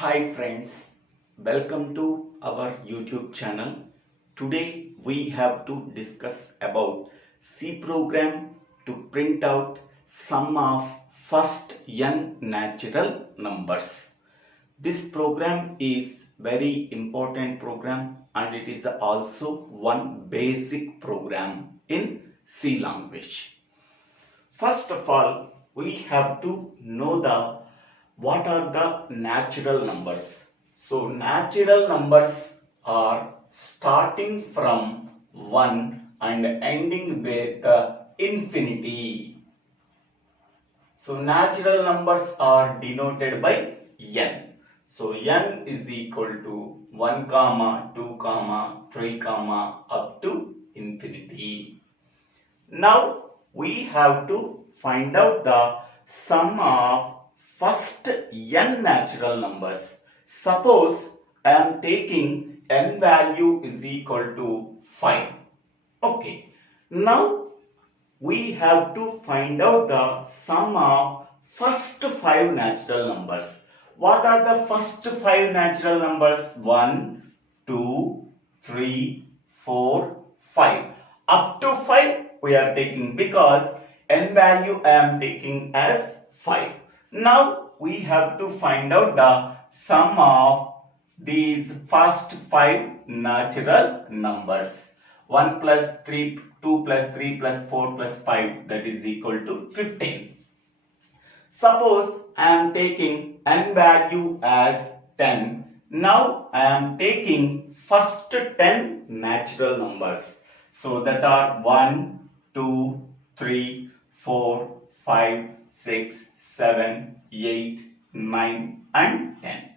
Hi friends, welcome to our YouTube channel. Today we have to discuss about C program to print out sum of first n natural numbers. This program is very important program and it is also one basic program in C language. First of all, we have to know what are the natural numbers. So natural numbers are starting from 1 and ending with infinity. So natural numbers are denoted by n. So n is equal to 1 comma 2 comma 3 comma up to infinity. Now we have to find out the sum of first n natural numbers. Suppose I am taking n value is equal to 5. Okay. Now we have to find out the sum of first 5 natural numbers. What are the first 5 natural numbers? 1, 2, 3, 4, 5. Up to 5 we are taking because n value I am taking as 5. Now we have to find out the sum of these first 5 natural numbers. 1 plus 3, 2 plus 3 plus 4 plus 5, that is equal to 15. Suppose I am taking n value as 10. Now I am taking first 10 natural numbers. So that are 1, 2, 3, 4, 5, 6, 7, 8, 9 and 10.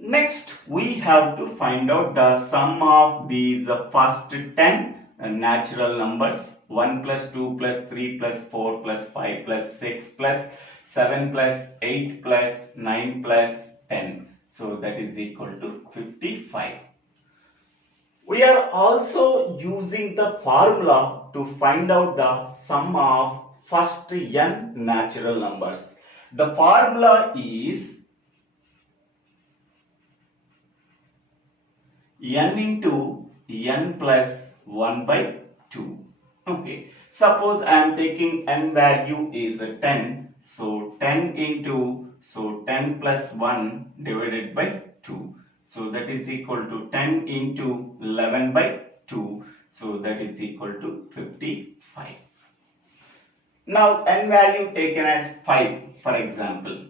Next, we have to find out the sum of these first 10 natural numbers. 1 plus 2 plus 3 plus 4 plus 5 plus 6 plus 7 plus 8 plus 9 plus 10. So that is equal to 55. We are also using the formula to find out the sum of first n natural numbers. The formula is n into n plus 1 by 2. Okay. Suppose I am taking n value is 10. So 10 into 10 plus 1 divided by 2. So that is equal to 10 into 11 by 2. So that is equal to 55. Now n value taken as 5 for example.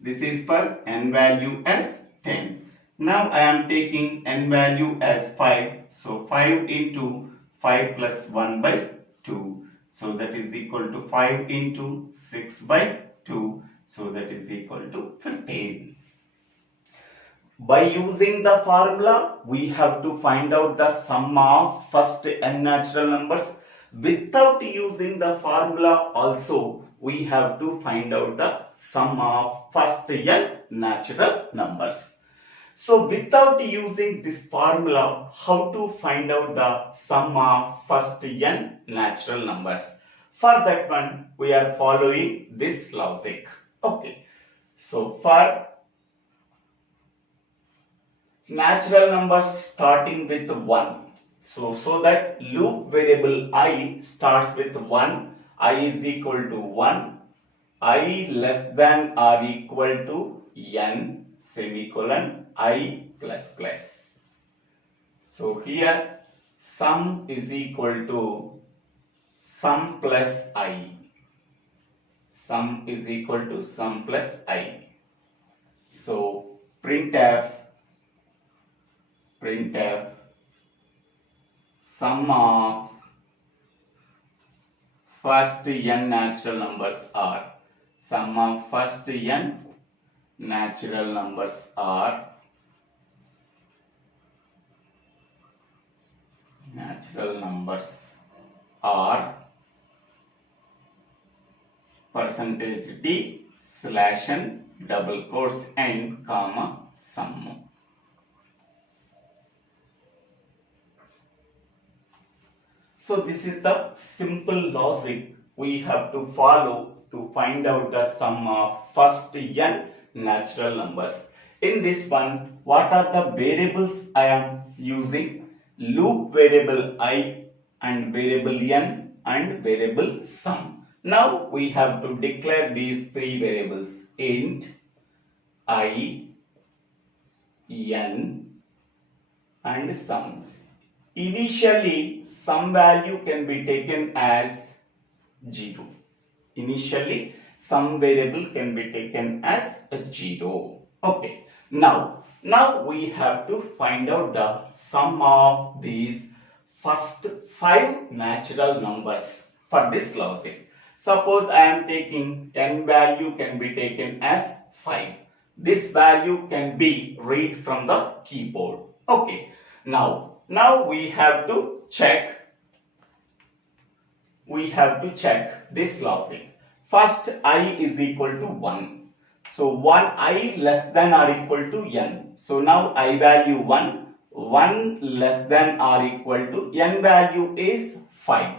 This is for n value as 10. Now I am taking n value as 5. So 5 into 5 plus 1 by 2. So that is equal to 5 into 6 by 2. So that is equal to 15. By using the formula, we have to find out the sum of first n natural numbers. Without using the formula also, we have to find out the sum of first n natural numbers. So without using this formula, how to find out the sum of first n natural numbers? For that one, we are following this logic. Okay. So for natural numbers starting with 1. So that loop variable I starts with 1. I is equal to 1. I less than or equal to n semicolon I plus plus. So here sum is equal to sum plus I. Sum is equal to sum plus I. So printf sum of first n natural numbers are sum of first n natural numbers are percentage d slash n double quotes n comma sum. So this is the simple logic we have to follow to find out the sum of first n natural numbers. In this one, what are the variables I am using? Loop variable I and variable n and variable sum. Now we have to declare these three variables: int I, n and sum. Initially, some value can be taken as 0. Initially, some variable can be taken as a 0. Okay. Now we have to find out the sum of these first 5 natural numbers for this logic. Suppose I am taking n value can be taken as 5. This value can be read from the keyboard. Okay. Now we have to check. This logic. First, I is equal to 1. So 1 I less than or equal to n. So now I value 1. 1 less than or equal to n value is 5.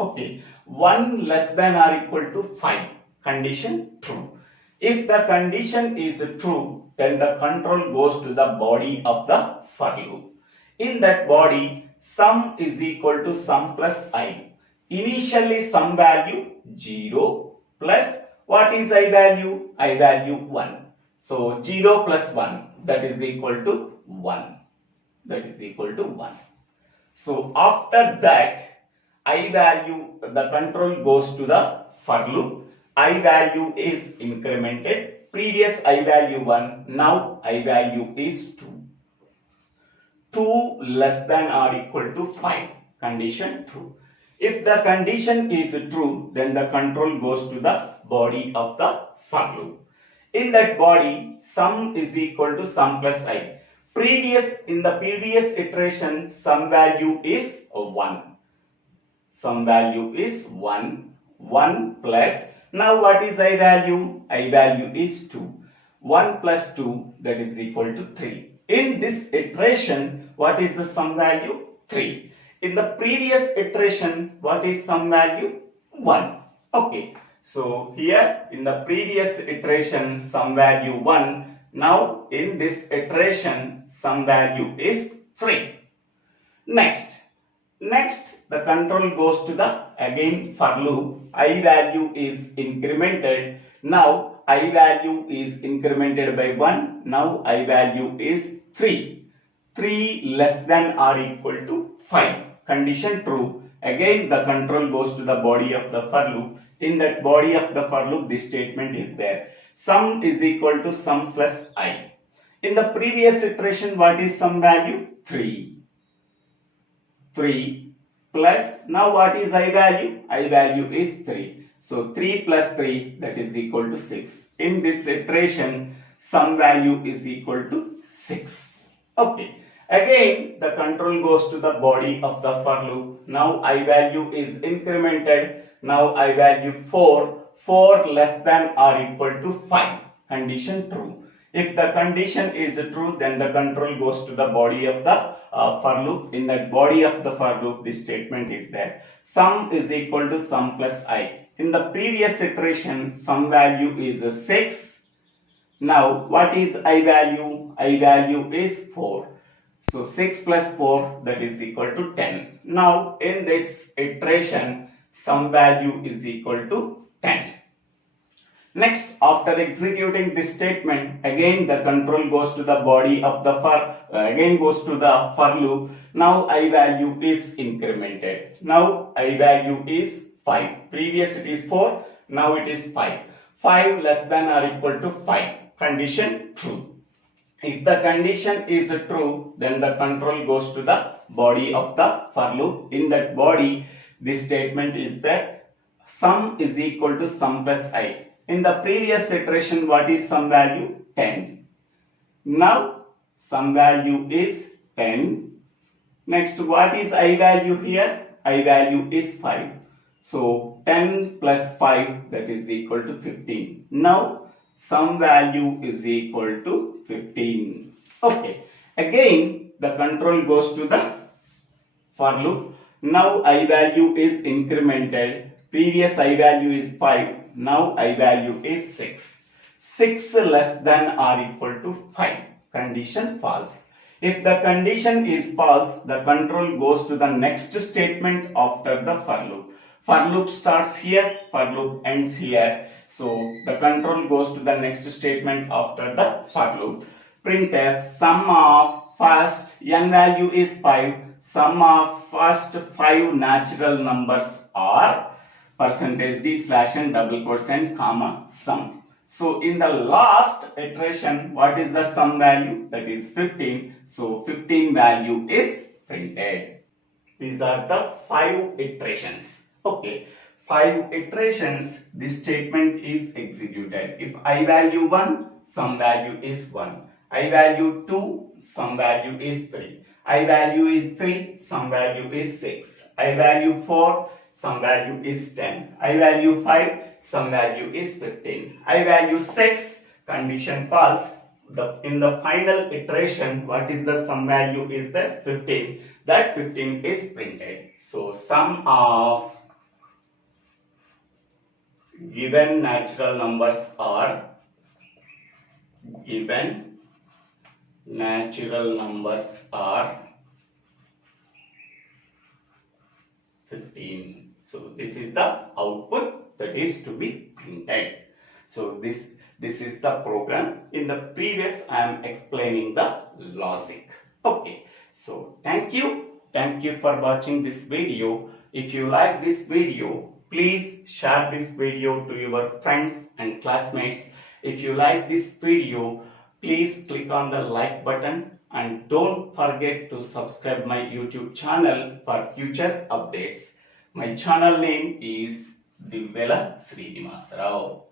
Okay. 1 less than or equal to 5. Condition true. If the condition is true, then the control goes to the body of the for loop. In that body, sum is equal to sum plus I. Initially, sum value 0 plus what is I value? I value 1. So 0 plus 1, that is equal to 1. So after that, I value, the control goes to the for loop. I value is incremented. Previous I value 1, now I value is 2. 2 less than or equal to 5. Condition true. If the condition is true, then the control goes to the body of the for loop. In that body, sum is equal to sum plus I. In the previous iteration, sum value is 1. Sum value is 1. 1 plus, now what is I value? I value is 2. 1 plus 2, that is equal to 3. In this iteration, what is the sum value? 3. In the previous iteration, what is sum value? 1. Okay. So here in the previous iteration, sum value 1. Now in this iteration, sum value is 3. Next, the control goes to the again for loop. I value is incremented. Now I value is incremented by 1. Now I value is 3. 3 less than or equal to 5. Condition true. Again the control goes to the body of the for loop. In that body of the for loop, this statement is there. Sum is equal to sum plus I. In the previous iteration, what is sum value? 3. 3 plus, now what is I value? I value is 3. So 3 plus 3, that is equal to 6. In this iteration, sum value is equal to 6. Okay. Again, the control goes to the body of the for loop. Now I value is incremented. Now I value 4. 4 less than or equal to 5. Condition true. If the condition is true, then the control goes to the body of the for loop. In that body of the for loop, this statement is there. Sum is equal to sum plus I. In the previous iteration, sum value is 6. Now, what is I value? I value is 4. So 6 plus 4, that is equal to 10. Now in this iteration, sum value is equal to 10. Next, after executing this statement, again the control goes to the body of the for loop. Now I value is incremented. Now I value is 5. Previous it is 4, now it is 5. 5 less than or equal to 5. Condition true. If the condition is true, then the control goes to the body of the for loop. In that body, this statement is that sum is equal to sum plus I. In the previous iteration, what is sum value? 10. Now, sum value is 10. Next, what is I value here? I value is 5. So, 10 plus 5, that is equal to 15. Now, sum value is equal to 15. Okay. Again, the control goes to the for loop. Now I value is incremented. Previous I value is 5. Now I value is 6. 6 less than or equal to 5. Condition false. If the condition is false, the control goes to the next statement after the for loop. For loop starts here, for loop ends here. So the control goes to the next statement after the for loop. Printf sum of first n value is 5. Sum of first 5 natural numbers are %d slash n double quotes and comma sum. So in the last iteration, what is the sum value? That is 15. So 15 value is printed. These are the 5 iterations. Okay. 5 iterations, this statement is executed. If I value 1, sum value is 1. I value 2, sum value is 3. I value is 3, sum value is 6. I value 4, sum value is 10. I value 5, sum value is 15. I value 6, condition false. In the final iteration, what is the sum value is the 15. That 15 is printed. So sum of given natural numbers are 15. So this is the output that is to be printed. So this is the program. In the previous I am explaining the logic. Okay. So thank you for watching this video. If you like this video, please share this video to your friends and classmates. If you like this video, please click on the like button and don't forget to subscribe my YouTube channel for future updates. My channel name is Divvela Srinivasa Rao.